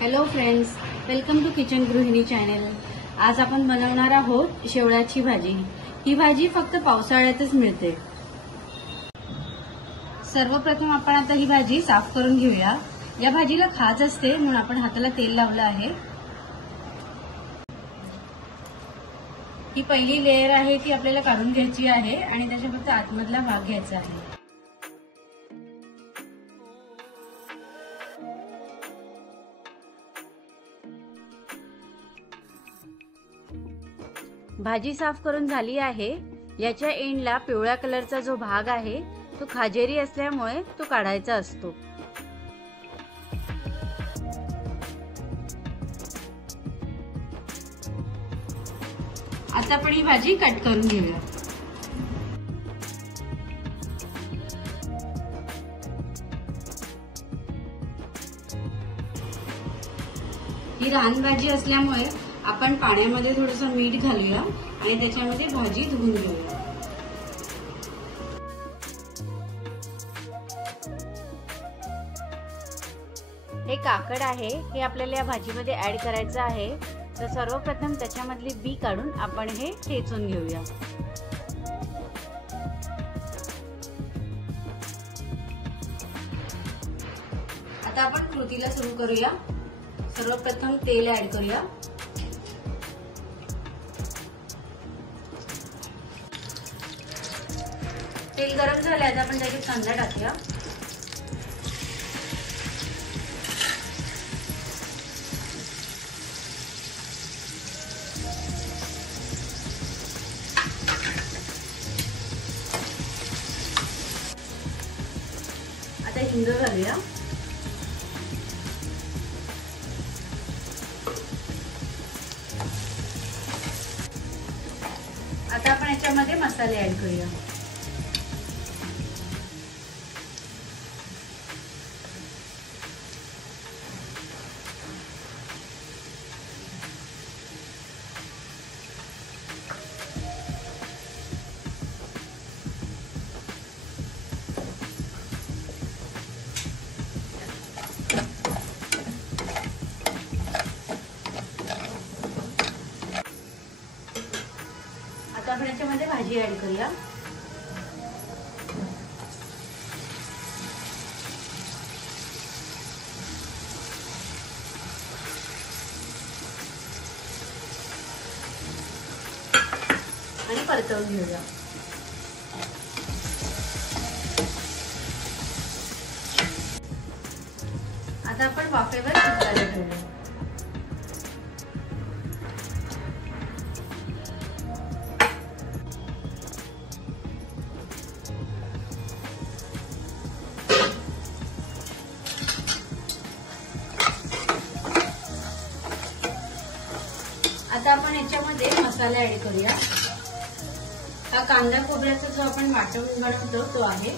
Hello friends, welcome to kitchen Gruhini channel. आज आपण बनवणार आहोत शेवळाची भाजी। ही भाजी फक्त पावसाळ्यातच मिळते। सर्वप्रथम आपण आता ही भाजी साफ करून घेऊया। या भाजीला खाज असते म्हणून आपण हाताला तेल लावलं आहे। ही पहिली लेयर आहे ती आपल्याला काढून घ्यायची आहे आणि त्याच्या फक्त आतमधला भाग घ्यायचा आहे। भाजी साफ करून झाली आहे। याच्या एंडला पिवळ्या कलरचा जो भाग आहे तो खाजेरी असल्यामुळे तो काढायचा असतो। आता आपण ही भाजी कट करून घेऊया। ही रान भाजी असल्यामुळे आपण पाण्यामध्ये थोडंसं मीठ घालूया आणि त्याच्यामध्ये भाजी धुवून घेऊया। हे काकड आहे, हे आपल्याला या भाजीमध्ये ऍड करायचं आहे। तर सर्वप्रथम त्याच्यामधली बी काढून आपण हे ठेचून घेऊया। आता आपण कृतीला सुरू करूया। सर्वप्रथम तेल ऍड करूया। तेल गरम झाले आता आपण त्याच्यात कांदा टाकूया। आता हिंग घालूया। आता आपण याच्यामध्ये मसाले ऍड करूया। आता आपण याच्यामध्ये भाजी ऍड करूया। आणि परतवून घेऊया। आता आपण वाफेवर शिजायला ठेवूया। आता आपण याच्यामध्ये मसाला ऍड करूया। हा कांदा खोबऱ्याचा जो आपण वाटून बनवतो तो आहे।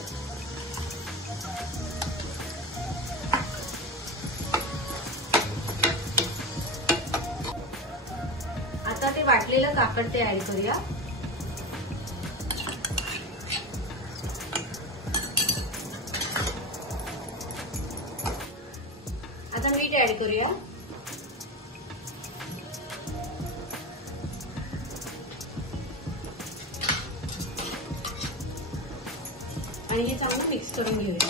आता ते वाटलेलं काकड ते ऍड करूया। आता मीठ ऍड करूया। आणि हे चांगलं मिक्स करून घेऊया।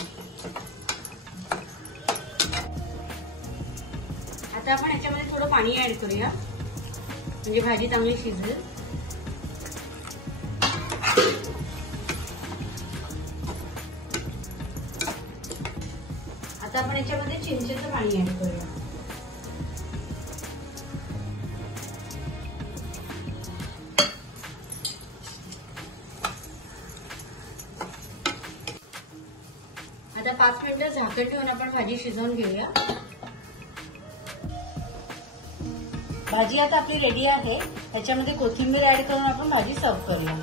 आता आपण याच्यामध्ये थोडं पाणी ऍड करूया म्हणजे भाजी चांगली शिजेल। आता आपण याच्यामध्ये चिंचेचं पाणी ऍड करूया। आता 5 मिनिटं झाकण ठेवून आपण भाजी शिजवून घेऊया। भाजी आता आपली रेडी आहे। याच्यामध्ये कोथिंबीर ऍड करून आपण भाजी सर्व करूया।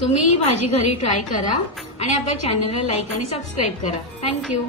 तुम्ही ही भाजी घरी ट्राय करा आणि आपल्या चॅनलला लाईक आणि सबस्क्राईब करा। थँक्यू।